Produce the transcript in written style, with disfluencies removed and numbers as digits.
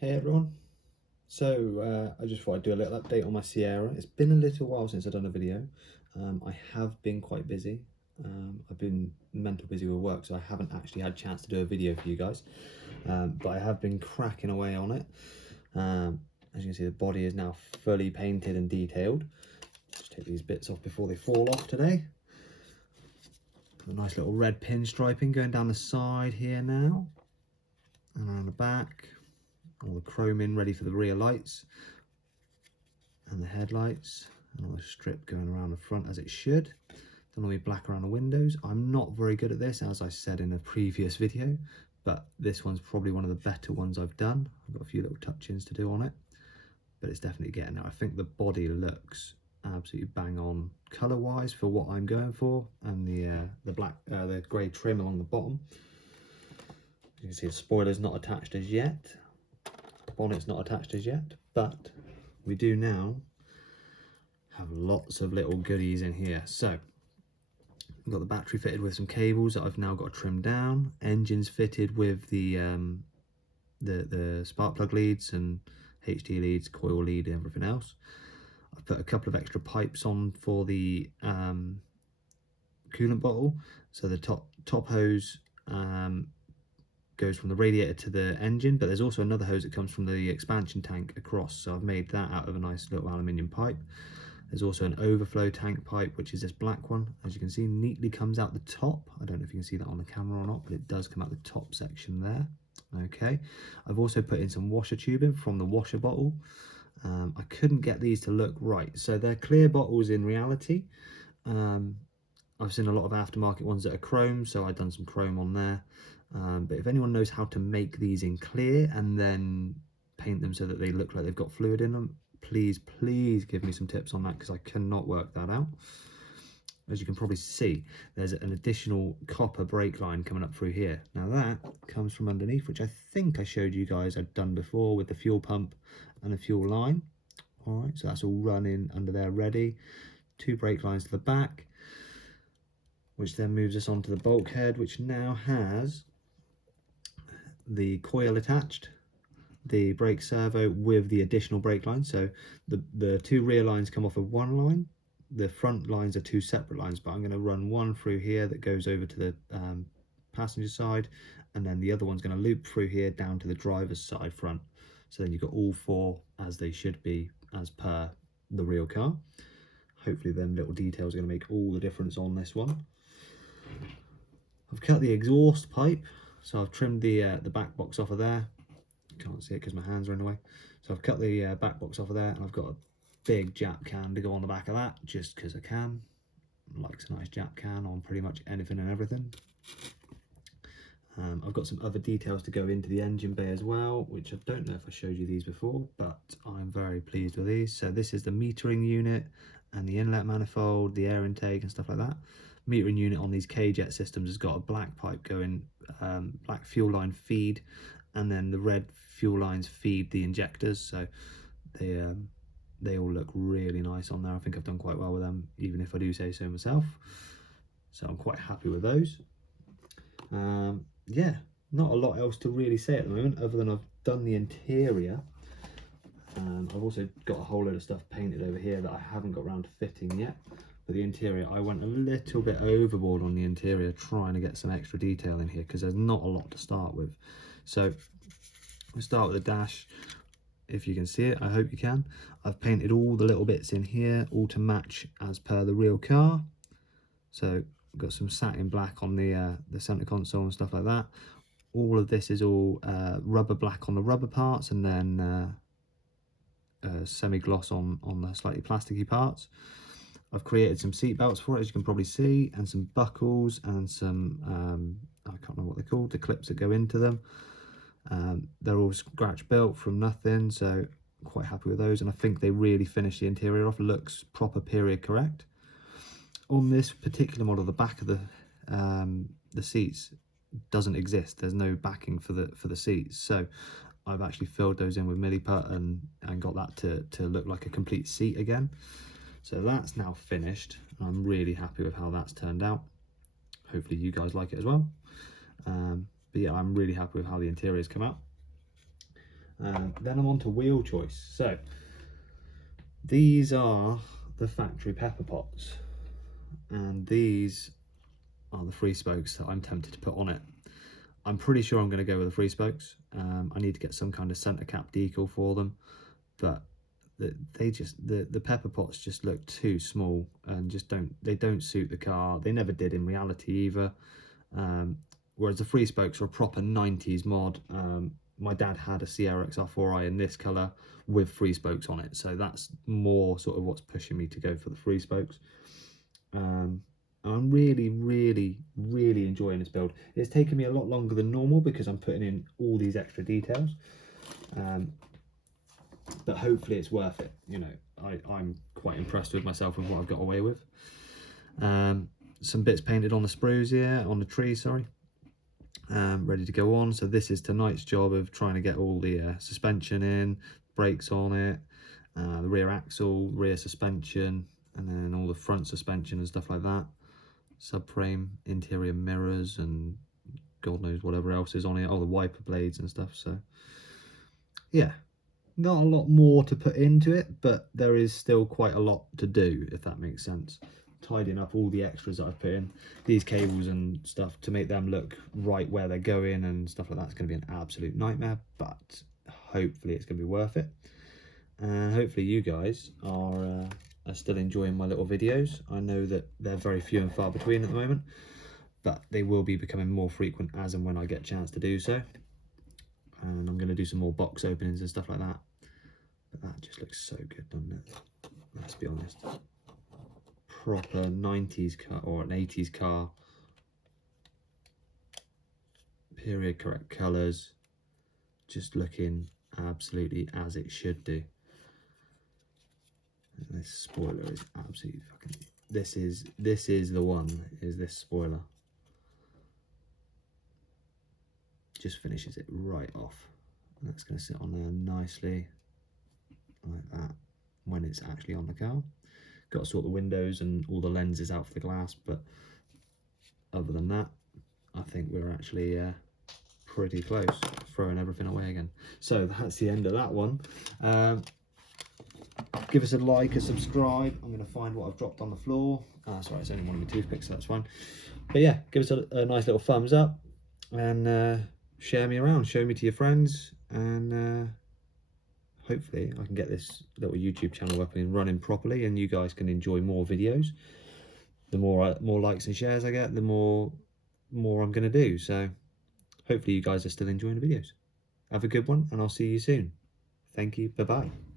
Hey everyone, I just thought I'd do a little update on my Sierra. It's been a little while since I've done a video. I have been quite busy. I've been mental busy with work, so I haven't actually had a chance to do a video for you guys. But I have been cracking away on it. As you can see, the body is now fully painted and detailed. Just take these bits off before they fall off today. Got a nice little red pinstriping going down the side here now, and around the back. All the chrome in ready for the rear lights and the headlights, and all the strip going around the front as it should. Then all be black around the windows. I'm not very good at this, as I said in a previous video, but this one's probably one of the better ones I've done. I've got a few little touch-ins to do on it, but it's definitely getting there. I think the body looks absolutely bang on color wise for what I'm going for, and the grey trim along the bottom. You can see the spoiler's not attached as yet. Bonnet's not attached as yet, but we do now have lots of little goodies in here. So we've got the battery fitted with some cables that I've now got to trim down. Engines fitted with the spark plug leads and HT leads, coil lead, and everything else. I've put a couple of extra pipes on for the coolant bottle. So the top hose goes from the radiator to the engine, but there's also another hose that comes from the expansion tank across, so I've made that out of a nice little aluminium pipe. There's also an overflow tank pipe, which is this black one, as you can see, neatly comes out the top. I don't know if you can see that on the camera or not, but it does come out the top section there. Okay, I've also put in some washer tubing from the washer bottle. I couldn't get these to look right, so they're clear bottles in reality. I've seen a lot of aftermarket ones that are chrome, so I've done some chrome on there. But if anyone knows how to make these in clear and then paint them so that they look like they've got fluid in them, please give me some tips on that, because I cannot work that out. As you can probably see, there's an additional copper brake line coming up through here. Now that comes from underneath, which I think I showed you guys I'd done before with the fuel pump and the fuel line. All right, so that's all running under there ready. 2 brake lines to the back, which then moves us onto the bulkhead, which now has the coil attached, the brake servo with the additional brake line. So the 2 rear lines come off of one line, the front lines are 2 separate lines, but I'm going to run one through here that goes over to the passenger side, and then the other one's going to loop through here down to the driver's side front. So then you've got all 4 as they should be, as per the real car. Hopefully them little details are going to make all the difference on this one. I've cut the exhaust pipe, so I've trimmed the back box off of there. Can't see it because my hands are in the way. So I've cut the back box off of there, and I've got a big Jap can to go on the back of that, just because I can. Likes a nice Jap can on pretty much anything and everything. I've got some other details to go into the engine bay as well, which I don't know if I showed you these before, but I'm very pleased with these. So this is the metering unit and the inlet manifold, the air intake and stuff like that. Metering unit on these K-Jet systems has got a black pipe going, black fuel line feed, and then the red fuel lines feed the injectors. So they all look really nice on there. I think I've done quite well with them, even if I do say so myself. So I'm quite happy with those. Yeah, not a lot else to really say at the moment, other than I've done the interior. I've also got a whole load of stuff painted over here that I haven't got around to fitting yet. But the interior, I went a little bit overboard on the interior, trying to get some extra detail in here, because there's not a lot to start with. So we'll start with the dash. If you can see it, I hope you can. I've painted all the little bits in here, all to match as per the real car. So I've got some satin black on the center console and stuff like that. All of this is all rubber black on the rubber parts, and then semi-gloss on the slightly plasticky parts. I've created some seat belts for it, as you can probably see, and some buckles and some I can't remember what they're called, the clips that go into them. They're all scratch built from nothing, so quite happy with those, and I think they really finish the interior off. Looks proper period correct. On this particular model, the back of the seats doesn't exist. There's no backing for the seats, so I've actually filled those in with milliput and got that to look like a complete seat again. So that's now finished. I'm really happy with how that's turned out. Hopefully you guys like it as well. But yeah, I'm really happy with how the interior's come out. Then I'm on to wheel choice. So these are the factory pepper pots, and these are the free spokes that I'm tempted to put on it. I'm pretty sure I'm going to go with the free spokes. I need to get some kind of center cap decal for them, but the pepper pots just look too small and just don't suit the car. They never did in reality either. Whereas the free spokes are a proper 90s mod. My dad had a Sierra XR4i in this colour with free spokes on it, so that's more sort of what's pushing me to go for the free spokes. I'm really enjoying this build. It's taken me a lot longer than normal because I'm putting in all these extra details, but hopefully it's worth it. You know, I'm quite impressed with myself with what I've got away with. Some bits painted on the sprues here, on the tree, sorry. Ready to go on. So this is tonight's job of trying to get all the suspension in, brakes on it, the rear axle, rear suspension, and then all the front suspension and stuff like that. Subframe, interior mirrors, and God knows whatever else is on it, all the wiper blades and stuff. So yeah, not a lot more to put into it, but there is still quite a lot to do, if that makes sense. Tidying up all the extras that I've put in, these cables and stuff, to make them look right where they're going and stuff like that's going to be an absolute nightmare, but hopefully it's going to be worth it. And hopefully you guys are still enjoying my little videos. I know that they're very few and far between at the moment, but they will be becoming more frequent as and when I get a chance to do so. And I'm going to do some more box openings and stuff like that. But that just looks so good, doesn't it? Let's be honest. Proper 90s car or an 80s car. Period correct colours. Just looking absolutely as it should do. And this spoiler is absolutely fucking... This is the one, is this spoiler. Just finishes it right off. That's going to sit on there nicely like that when it's actually on the car. Got to sort the windows and all the lenses out for the glass, but other than that, I think we're actually pretty close, throwing everything away again. So that's the end of that one. Give us a like, a subscribe. I'm going to find what I've dropped on the floor. Sorry, it's only one of my toothpicks, so that's fine. But yeah, give us a nice little thumbs up and share me around, show me to your friends, and hopefully I can get this little YouTube channel up and running properly, and you guys can enjoy more videos. The more likes and shares I get, the more I'm going to do. So hopefully you guys are still enjoying the videos. Have a good one, and I'll see you soon. Thank you. Bye-bye.